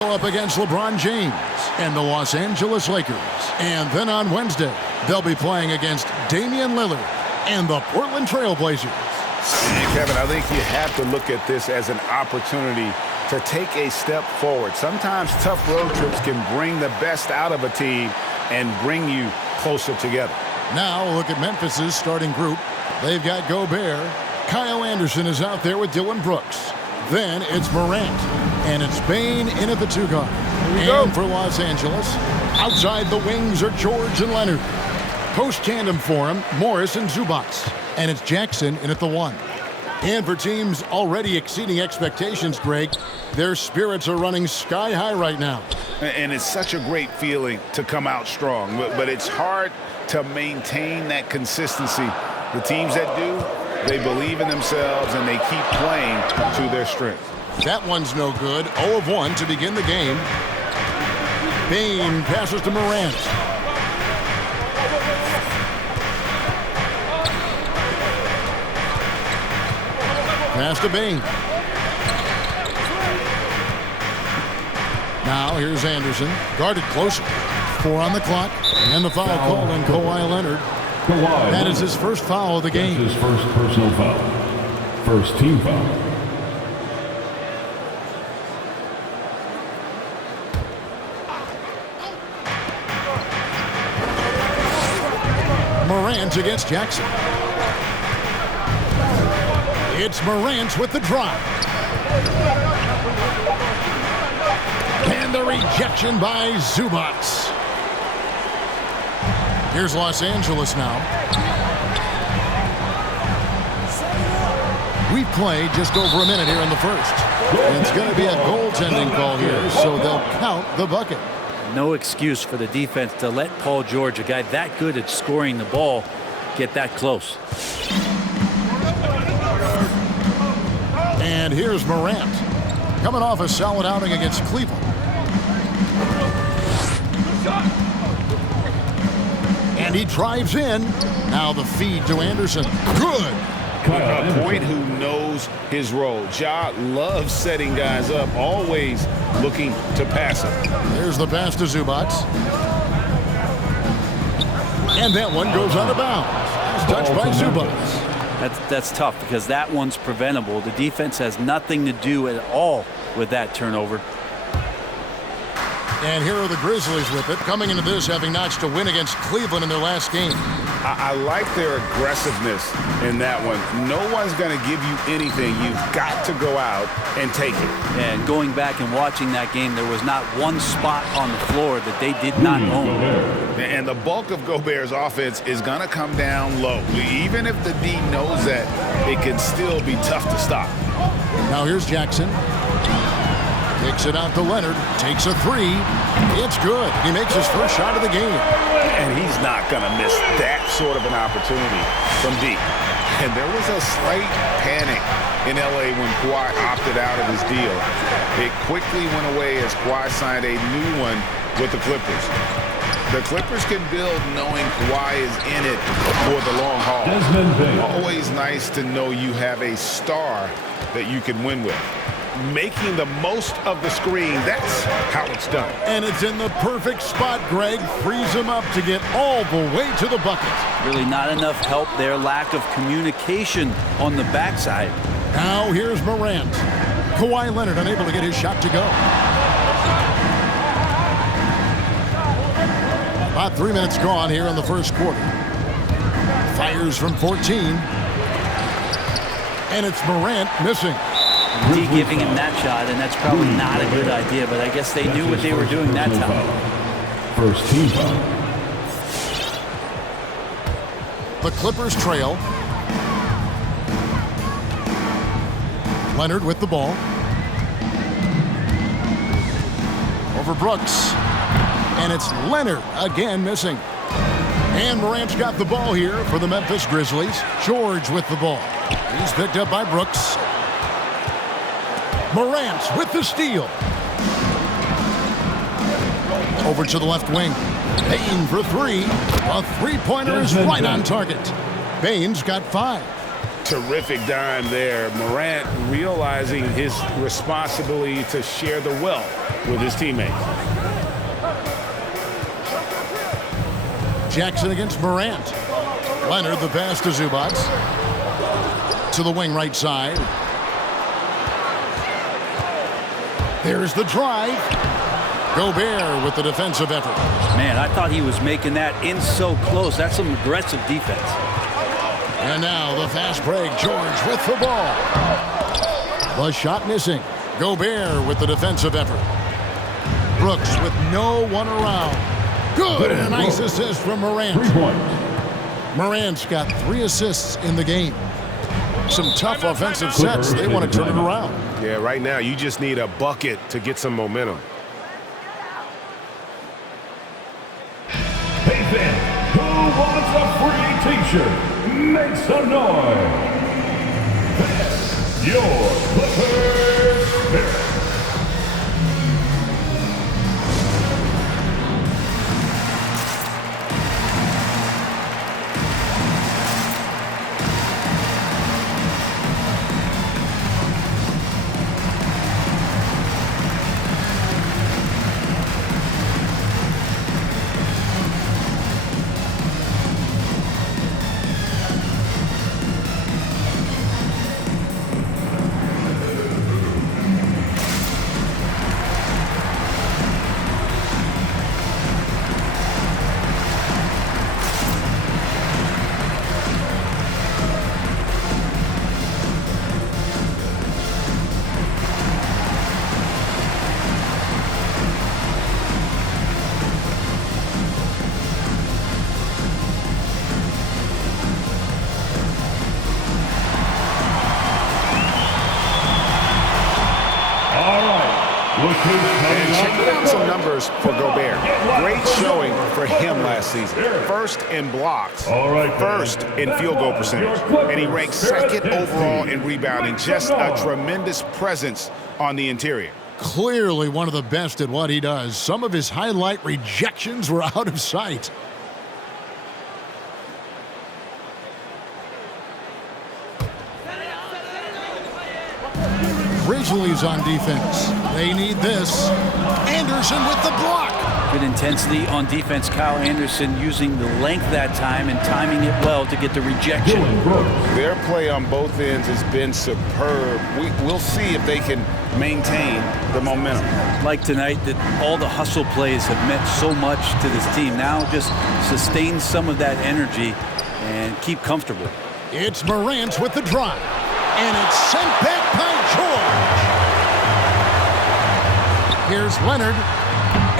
Up against LeBron James and the Los Angeles Lakers. And then on Wednesday, they'll be playing against Damian Lillard and the Portland Trail Blazers. And Kevin, I think you have to look at this as an opportunity to take a step forward. Sometimes tough road trips can bring the best out of a team and bring you closer together. Now look at Memphis's starting group. They've got Gobert. Kyle Anderson is out there with Dillon Brooks. Then it's Morant. And it's Bane in at the 2 guard. And for Los Angeles, outside the wings are George and Leonard. Post tandem for him, Morris and Zubac. And it's Jackson in at the 1. And for teams already exceeding expectations, Greg, their spirits are running sky high right now. And it's such a great feeling to come out strong, but it's hard to maintain that consistency. The teams that do, they believe in themselves and they keep playing to their strength. That one's no good. 0 of 1 to begin the game. Bane passes to Morant. Pass to Bane. Now here's Anderson. Guarded closer. 4 on the clock. And the foul called on Kawhi Leonard. That is his first foul of the game. His first personal foul. First team foul. Morant against Jackson. It's Morant with the drive. And the rejection by Zubac. Here's Los Angeles now. We've played just over a minute here in the first. And it's going to be a goaltending call here, so they'll count the bucket. No excuse for the defense to let Paul George, a guy that good at scoring the ball, get that close. And here's Morant, coming off a solid outing against Cleveland. And he drives in. Now the feed to Anderson. Good. A point who knows his role. Ja loves setting guys up, always looking to pass him. There's the pass to Zubac. And that one goes out of bounds. Touched by Zubac. That's tough because that one's preventable. The defense has nothing to do at all with that turnover. And here are the Grizzlies with it, coming into this having notched a win against Cleveland in their last game. I like their aggressiveness in that one. No one's going to give you anything. You've got to go out and take it. And going back and watching that game, there was not one spot on the floor that they did not own. And the bulk of Gobert's offense is going to come down low. Even if the D knows that, it can still be tough to stop. Now here's Jackson. Kicks it out to Leonard. Takes a 3. It's good. He makes his first shot of the game. And he's not going to miss that sort of an opportunity from deep. And there was a slight panic in L.A. when Kawhi opted out of his deal. It quickly went away as Kawhi signed a new one with the Clippers. The Clippers can build knowing Kawhi is in it for the long haul. Always nice to know you have a star that you can win with. Making the most of the screen, that's how it's done. And it's in the perfect spot, Greg. Frees him up to get all the way to the bucket. Really not enough help there. Lack of communication on the backside. Now here's Morant. Kawhi Leonard unable to get his shot to go. About 3 minutes gone here in the first quarter. Fires from 14. And it's Morant missing. D giving him that shot, and that's probably not a good idea, but I guess they knew what they were doing that time. First team foul. The Clippers trail. Leonard with the ball. Over Brooks. And it's Leonard again missing. And Morant's got the ball here for the Memphis Grizzlies. George with the ball. He's picked up by Brooks. Morant with the steal. Over to the left wing. Bane for 3. A three-pointer is right on target. Bane's got 5. Terrific dime there. Morant realizing his responsibility to share the wealth with his teammates. Jackson against Morant. Leonard the pass to Zubac. To the wing right side. There's the drive. Gobert with the defensive effort. Man, I thought he was making that in so close. That's some aggressive defense. And now the fast break. George with the ball. The shot missing. Gobert with the defensive effort. Brooks with no one around. Good, and a nice assist from Morant. 3 points. Morant's got 3 assists in the game. Some tough offensive sets. They want to turn it around. Yeah, right now you just need a bucket to get some momentum. Hey fans, who wants a free t-shirt? Make some noise. That's your Clippers Spirit. And check out some numbers for Gobert. Great showing for him last season. First in blocks, first in field goal percentage, and he ranks second overall in rebounding. Just a tremendous presence on the interior. Clearly one of the best at what he does. Some of his highlight rejections were out of sight. Grizzlies on defense. They need this. Anderson with the block. Good intensity on defense. Kyle Anderson using the length that time and timing it well to get the rejection. Their play on both ends has been superb. We'll see if they can maintain the momentum. Like tonight, that all the hustle plays have meant so much to this team. Now just sustain some of that energy and keep comfortable. It's Morant with the drive. And it's sent back by George. Here's Leonard.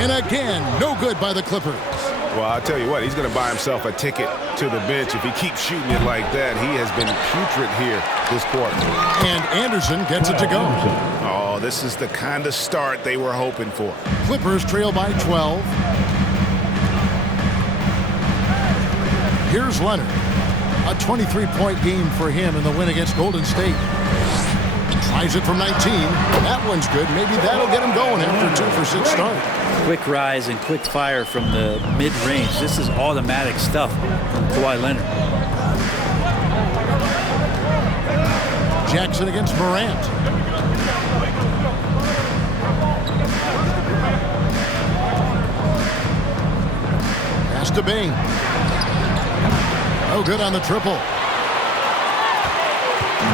And again, no good by the Clippers. Well, I'll tell you what, he's going to buy himself a ticket to the bench. If he keeps shooting it like that, he has been putrid here this quarter. And Anderson gets it to go. Oh, this is the kind of start they were hoping for. Clippers trail by 12. Here's Leonard. A 23-point game for him in the win against Golden State. Tries it from 19. That one's good. Maybe that'll get him going after 2 for 6 start. Quick rise and quick fire from the mid-range. This is automatic stuff from Kawhi Leonard. Jackson against Morant. Pass to Bing. No good on the triple.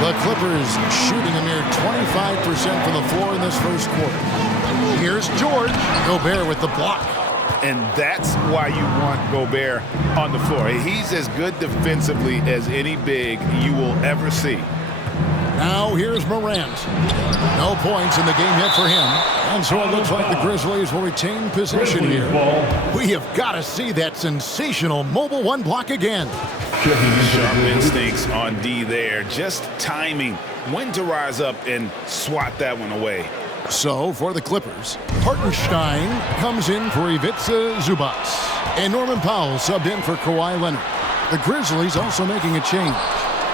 The Clippers shooting a mere 25% from the floor in this first quarter. Here's George. Gobert with the block. And that's why you want Gobert on the floor. He's as good defensively as any big you will ever see. Now here's Morant. No points in the game yet for him. And so it looks like the Grizzlies will retain possession here. We have got to see that sensational mobile one block again. Sharp instincts on D there. Just timing when to rise up and swat that one away. So for the Clippers, Hartenstein comes in for Ivica Zubac. And Norman Powell subbed in for Kawhi Leonard. The Grizzlies also making a change.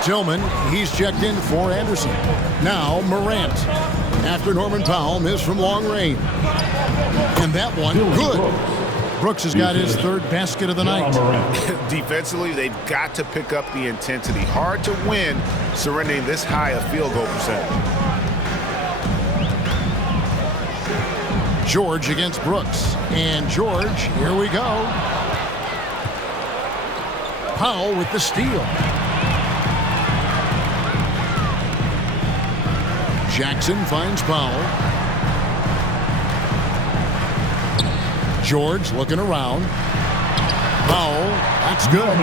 Tillman, he's checked in for Anderson. Now Morant. After Norman Powell missed from long range. And that one, good. Brooks has got his third basket of the night. Defensively, they've got to pick up the intensity. Hard to win surrendering this high a field goal percentage. George against Brooks. And George, here we go. Powell with the steal. Jackson finds Powell. George looking around. Powell, that's good.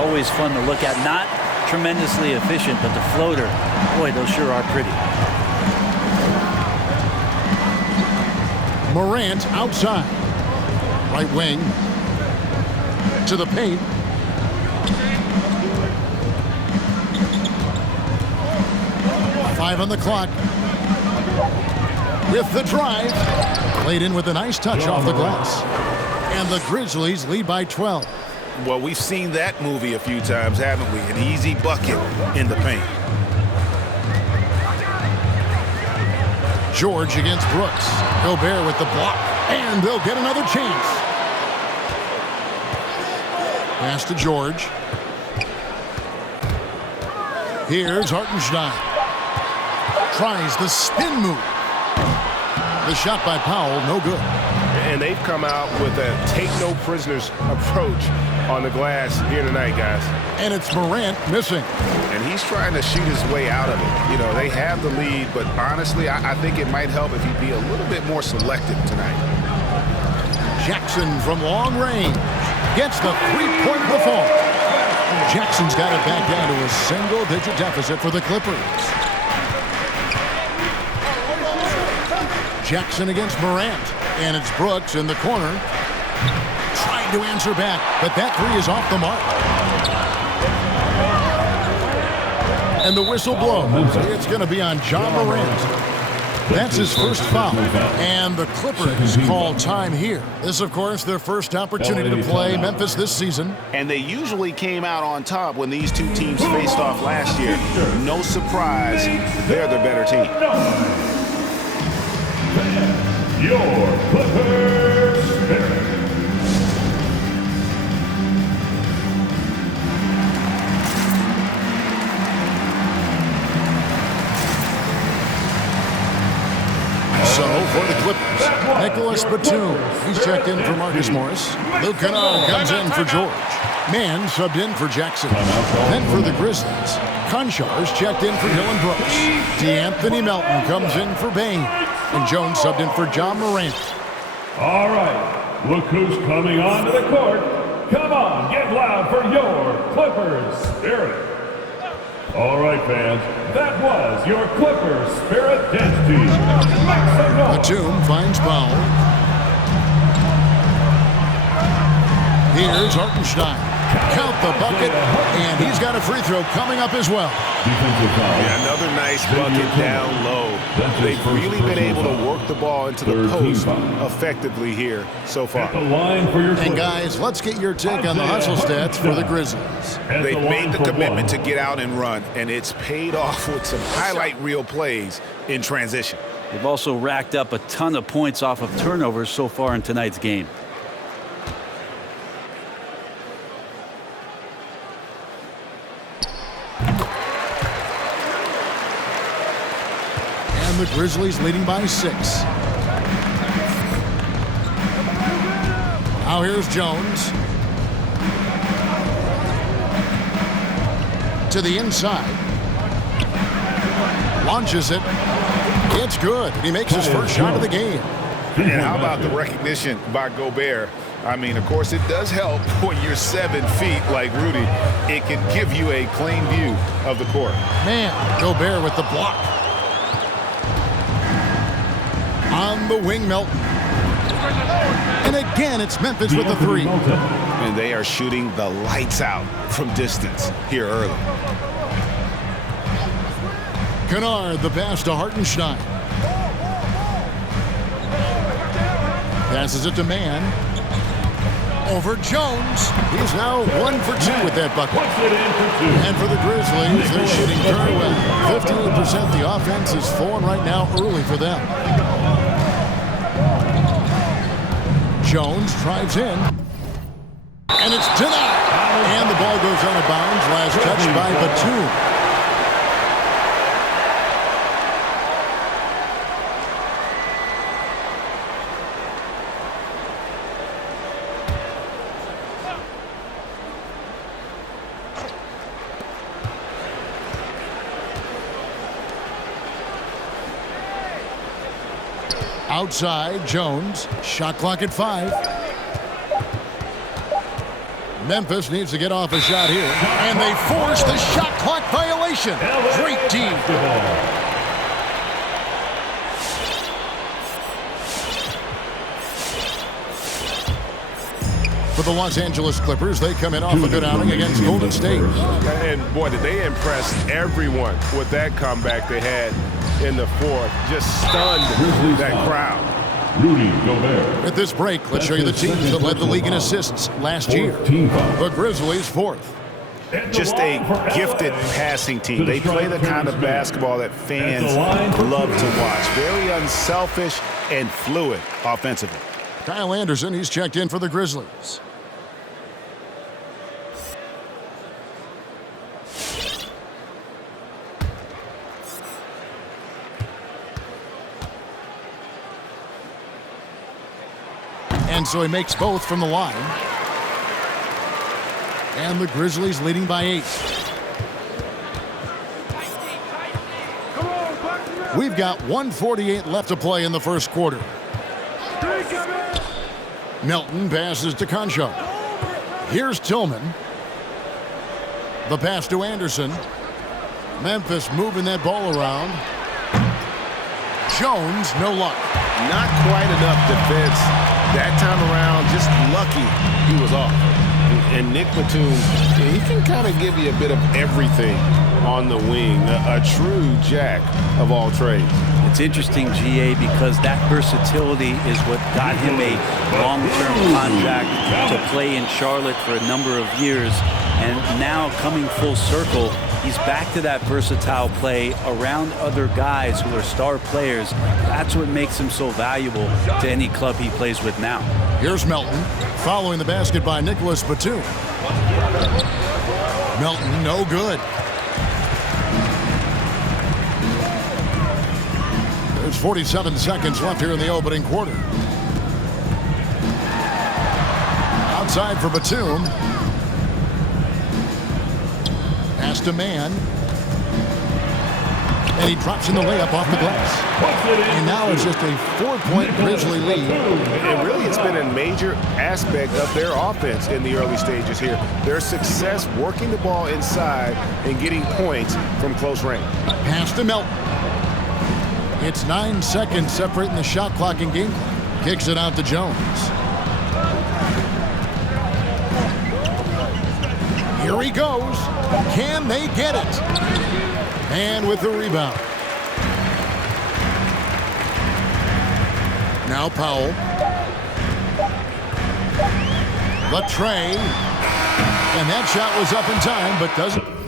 Always fun to look at. Not tremendously efficient, but the floater, boy, those sure are pretty. Morant outside. Right wing. To the paint. Five on the clock. With the drive. Played in with a nice touch off the glass. And the Grizzlies lead by 12. Well, we've seen that movie a few times, haven't we? An easy bucket in the paint. George against Brooks. Gobert with the block. And they'll get another chance. Pass to George. Here's Hartenstein. Tries the spin move. The shot by Powell, no good. And they've come out with a take-no-prisoners approach on the glass here tonight, guys. And it's Morant missing. And he's trying to shoot his way out of it. You know, they have the lead, but honestly, I think it might help if he'd be a little bit more selective tonight. Jackson from long range gets the three-point before. Jackson's got it back down to a single-digit deficit for the Clippers. Jackson against Morant. And it's Brooks in the corner. Trying to answer back, but that three is off the mark. And the whistle blows. It's going to be on Ja Morant. That's his first foul. And the Clippers call time here. This, of course, their first opportunity to play Memphis this season. And they usually came out on top when these two teams faced off last year. No surprise, they're the better team. Your Clippers Spirit. So for the Clippers, Nicholas Batum. He's checked in for Marcus Morris. Luke Kennard comes in for George. Mann subbed in for Jackson. Then for the Grizzlies, Conchar's checked in for Dylan Brooks. DeAnthony Melton comes in for Bane. And Jones subbed in for Ja Morant. All right, look who's coming onto the court. Come on, get loud for your Clippers Spirit. All right, fans, that was your Clippers Spirit dance team. Make some noise. Batum finds Powell. Here's Hartenstein. Count the bucket, and he's got a free throw coming up as well. Yeah, another nice bucket down low. They've really been able to work the ball into the post effectively here so far. And guys, let's get your take on the hustle stats for the Grizzlies. They've made the commitment to get out and run, and it's paid off with some highlight reel plays in transition. They've also racked up a ton of points off of turnovers so far in tonight's game. The Grizzlies leading by 6. Now here's Jones. To the inside. Launches it. It's good. He makes his first shot of the game. And how about the recognition by Gobert? I mean, of course, it does help when you're 7 feet like Rudy. It can give you a clean view of the court. Man, Gobert with the block. On the wing, Melton. And again, it's Memphis with the three. And they are shooting the lights out from distance here early. Kennard, the pass to Hartenstein. Passes it to Mann. Over Jones. He's now 1 for 2 with that bucket. And for the Grizzlies, they're shooting very well. 58%. The offense is flowing right now early for them. Jones drives in. And it's denied. And the ball goes out of bounds. Last touch by Batum. Outside, Jones. Shot clock at 5. Memphis needs to get off a shot here. And they force the shot clock violation. Great D. For the Los Angeles Clippers, they come in off a good outing against Golden State. And boy, did they impress everyone with that comeback they had in the fourth. Just stunned that crowd. Rudy Gobert. At this break, let's show you the teams that led the league in assists last year. The Grizzlies, 4th. Just a gifted passing team. They play the kind of basketball that fans love to watch. Very unselfish and fluid offensively. Kyle Anderson, he's checked in for the Grizzlies. And so he makes both from the line. And the Grizzlies leading by 8. We've got 1:48 left to play in the first quarter. Melton passes to Concho. Here's Tillman. The pass to Anderson. Memphis moving that ball around. Jones, no luck. Not quite enough defense that time around. Just lucky he was off. And Nick Batum, he can kind of give you a bit of everything on the wing. A true jack of all trades. It's interesting, GA, because that versatility is what got him a long-term contract to play in Charlotte for a number of years. And now coming full circle, he's back to that versatile play around other guys who are star players. That's what makes him so valuable to any club he plays with now. Here's Melton, following the basket by Nicholas Batum. Melton, no good. There's 47 seconds left here in the opening quarter. Outside for Batum. Pass to Mann. And he drops in the layup off the glass. And now it's just a 4-point Grizzly lead. And really, it's been a major aspect of their offense in the early stages here. Their success working the ball inside and getting points from close range. Pass to Melton. It's 9 seconds separating the shot clock and game clock. Kicks it out to Jones. Here he goes. Can they get it? And with the rebound. Now Powell. The tray. And that shot was up in time, but doesn't.